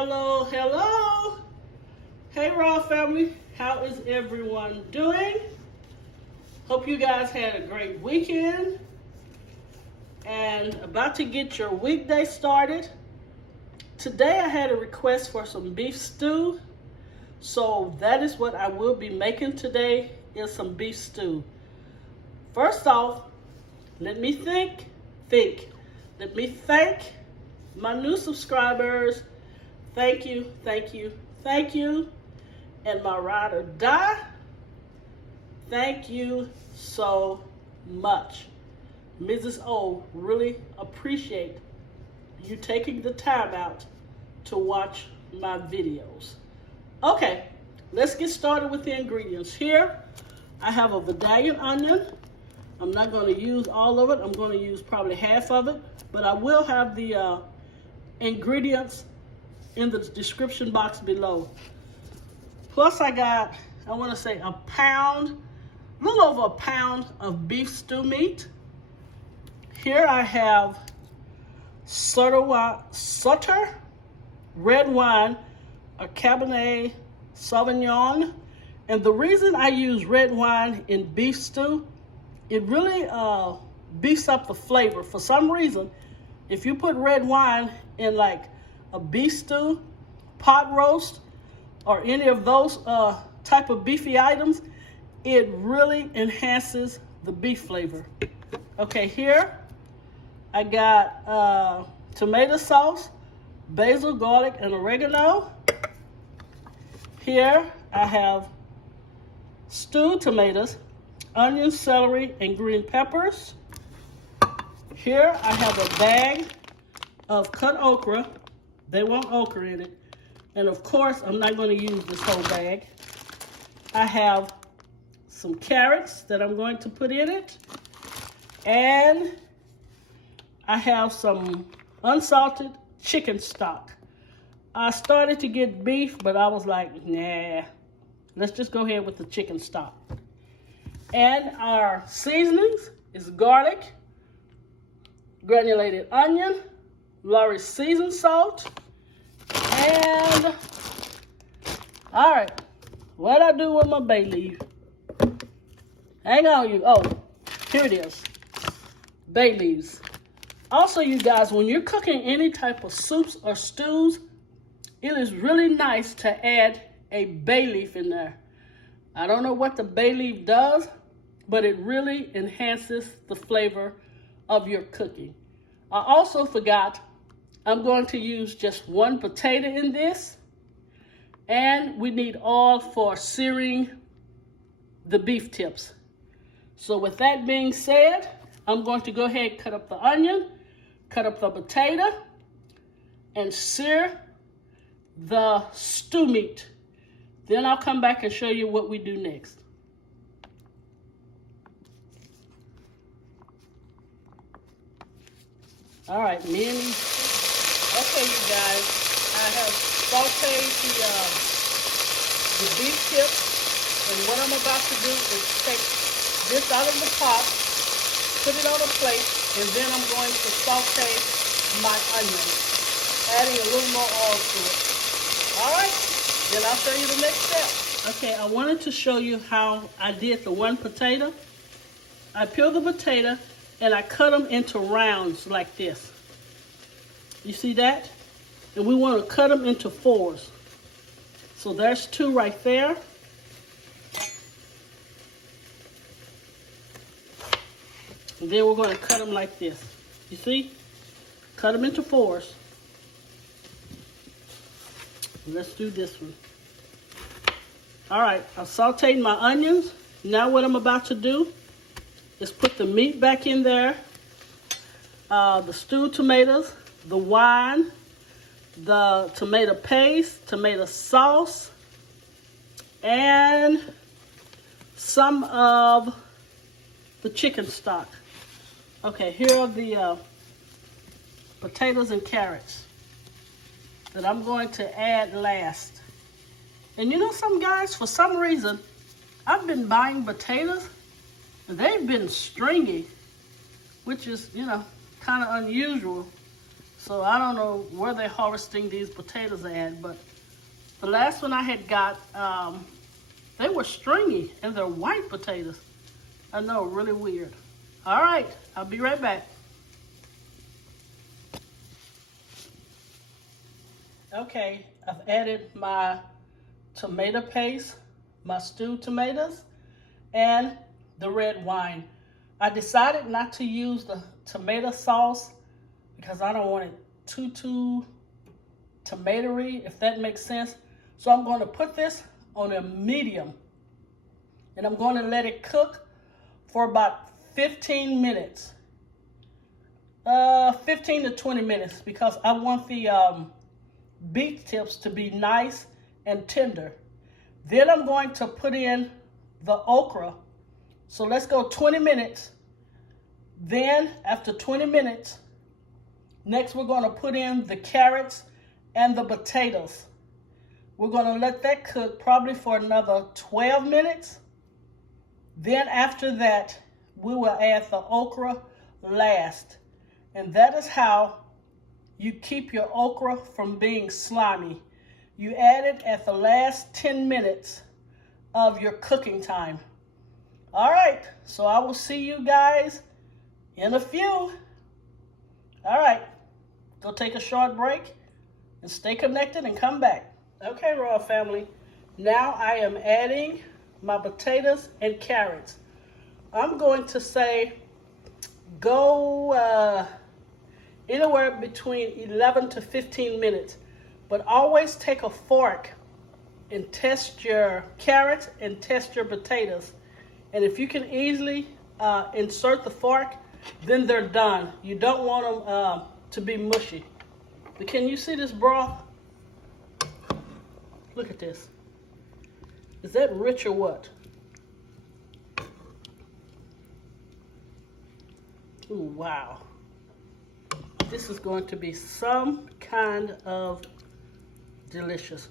Hello, hello. Hey, Raw family. How is everyone doing? Hope you guys had a great weekend and about to get your weekday started. Today I had a request for some beef stew. So that is what I will be making today, is some beef stew. First off, let me thank my new subscribers. Thank you. And my ride or die, thank you so much. Mrs. O, really appreciate you taking the time out to watch my videos. Okay, let's get started with the ingredients. Here, I have a Vidalian onion. I'm not going to use all of it. I'm going to use probably half of it, but I will have the ingredients in the description box below. Plus I got, I want to say a little over a pound of beef stew meat. Here I have Sutter red wine, a cabernet Sauvignon. And the reason I use red wine in beef stew, it really beefs up the flavor. For some reason, if you put red wine in like a beef stew, pot roast, or any of those type of beefy items, it really enhances the beef flavor. Okay, here I got tomato sauce, basil, garlic, and oregano. Here I have stewed tomatoes, onions, celery, and green peppers. Here I have a bag of cut okra. They want okra in it. And of course, I'm not going to use this whole bag. I have some carrots that I'm going to put in it. And I have some unsalted chicken stock. I started to get beef, but I was like, nah, let's just go ahead with the chicken stock. And our seasonings is garlic, granulated onion, Lawry's seasoned salt, and all right, what I do with my bay leaf? Hang on, you. Oh, here it is. Bay leaves. Also, you guys, when you're cooking any type of soups or stews, it is really nice to add a bay leaf in there. I don't know what the bay leaf does, but it really enhances the flavor of your cooking. I also forgot, I'm going to use just one potato in this, and we need oil for searing the beef tips. So with that being said, I'm going to go ahead and cut up the onion, cut up the potato, and sear the stew meat. Then I'll come back and show you what we do next. All right, okay, you guys, I have sauteed the beef tips, and what I'm about to do is take this out of the pot, put it on a plate, and then I'm going to saute my onions, adding a little more oil to it. All right, then I'll show you the next step. Okay, I wanted to show you how I did the one potato. I peeled the potato and I cut them into rounds like this. You see that? And we want to cut them into fours. So there's two right there. And then we're going to cut them like this. You see? Cut them into fours. Let's do this one. All right, I've sauteed my onions. Now what I'm about to do is put the meat back in there, the stewed tomatoes, the wine, the tomato paste, tomato sauce, and some of the chicken stock. Okay, here are the potatoes and carrots that I'm going to add last. And you know, some guys, for some reason, I've been buying potatoes, and they've been stringy, which is, you know, kind of unusual. So I don't know where they're harvesting these potatoes at, but the last one I had got, they were stringy and they're white potatoes. I know, really weird. All right, I'll be right back. Okay, I've added my tomato paste, my stewed tomatoes, and the red wine. I decided not to use the tomato sauce because I don't want it too tomatoey, if that makes sense. So I'm going to put this on a medium, and I'm going to let it cook for about 15 minutes. 15 to 20 minutes, because I want the beef tips to be nice and tender. Then I'm going to put in the okra. So let's go 20 minutes. Then after 20 minutes, next we're going to put in the carrots and the potatoes. We're going to let that cook probably for another 12 minutes. Then after that, we will add the okra last. And that is how you keep your okra from being slimy. You add it at the last 10 minutes of your cooking time. All right, so I will see you guys in a few. All right, go take a short break and stay connected and come back. Okay, Royal Family, now I am adding my potatoes and carrots. I'm going to say go anywhere between 11 to 15 minutes, but always take a fork and test your carrots and test your potatoes. And if you can easily insert the fork, then they're done. You don't want them to be mushy. But can you see this broth? Look at this. Is that rich or what? Ooh, wow. This is going to be some kind of delicious.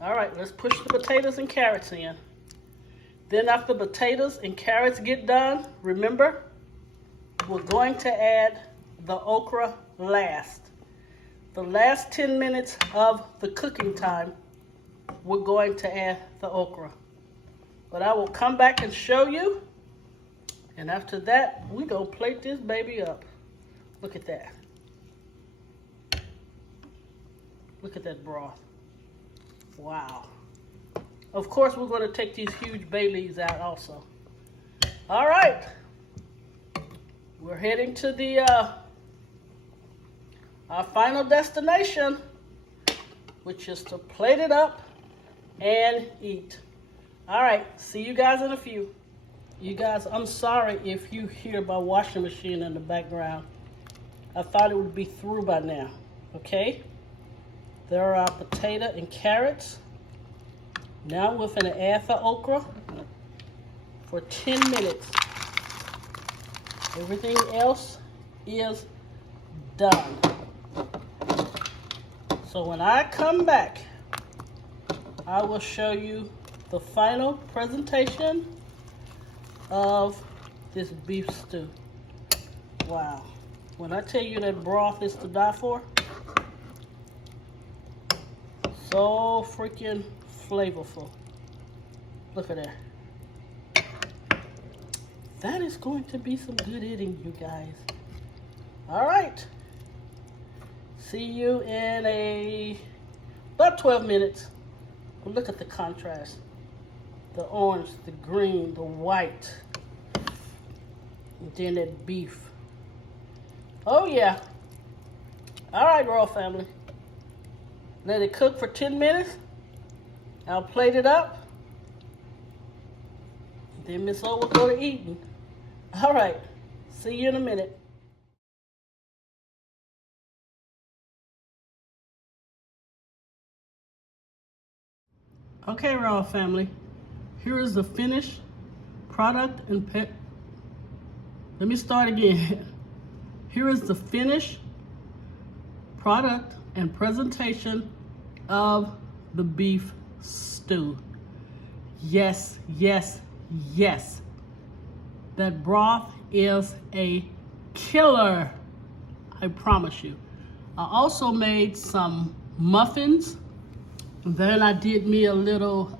All right, let's push the potatoes and carrots in. Then after potatoes and carrots get done, remember, we're going to add the okra last. The last 10 minutes of the cooking time, we're going to add the okra. But I will come back and show you. And after that, we're going to plate this baby up. Look at that. Look at that broth. Wow. Of course, we're going to take these huge bay leaves out also. All right. We're heading to the our final destination, which is to plate it up and eat. All right. See you guys in a few. You guys, I'm sorry if you hear my washing machine in the background. I thought it would be through by now. Okay. There are our potato and carrots. Now we're going to add the okra for 10 minutes. Everything else is done. So when I come back, I will show you the final presentation of this beef stew. Wow. When I tell you that broth is to die for, so freaking flavorful. Look at that. That is going to be some good eating, you guys. All right. See you in about 12 minutes. But look at the contrast. The orange, the green, the white. And then that beef. Oh yeah. All right, Royal Family. Let it cook for 10 minutes. I'll plate it up. Then Miss O will go to eating. All right. See you in a minute. Okay, Royal Family. Here is the finished product and let me start again. Here is the finished product and presentation of the beef stew. Yes, yes, yes. That broth is a killer. I promise you. I also made some muffins. And then I did me a little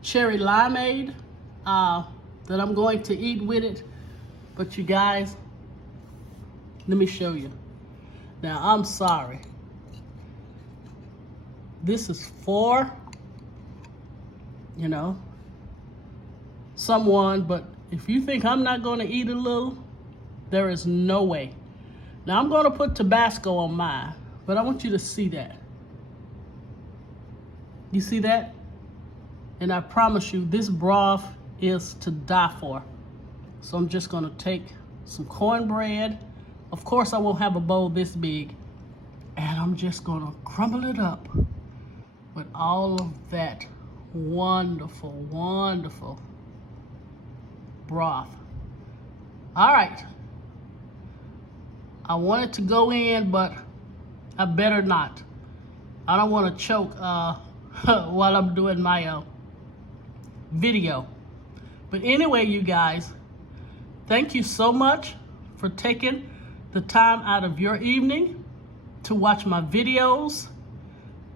cherry limeade that I'm going to eat with it. But you guys, let me show you. Now, I'm sorry. This is for, you know, someone, but if you think I'm not going to eat a little, there is no way. Now, I'm going to put Tabasco on mine, but I want you to see that. You see that? And I promise you, this broth is to die for. So I'm just going to take some cornbread. Of course, I won't have a bowl this big. And I'm just going to crumble it up with all of that wonderful, wonderful broth. All right. I want it to go in, but I better not. I don't want to choke while I'm doing my video. But anyway, you guys, thank you so much for taking the time out of your evening to watch my videos.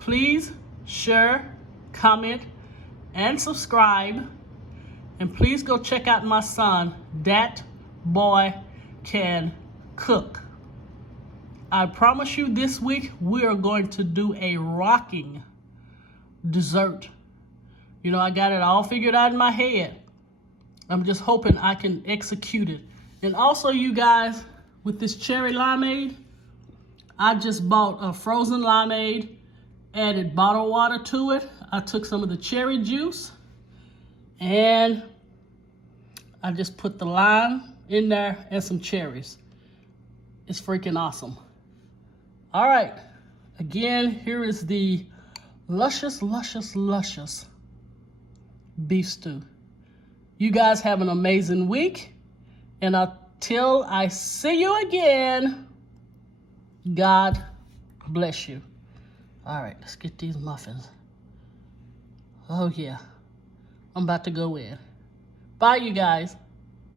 Please share, comment, and subscribe. And please go check out my son, Dat Boy Can Cook. I promise you this week we are going to do a rocking dessert. You know, I got it all figured out in my head. I'm just hoping I can execute it. And also, you guys, with this cherry limeade, I just bought a frozen limeade, added bottled water to it. I took some of the cherry juice and I just put the lime in there and some cherries. It's freaking awesome. All right, again, here is the luscious, luscious, luscious beef stew. You guys have an amazing week, and until I see you again, God bless you. All right, let's get these muffins. Oh yeah, I'm about to go in. Bye, you guys.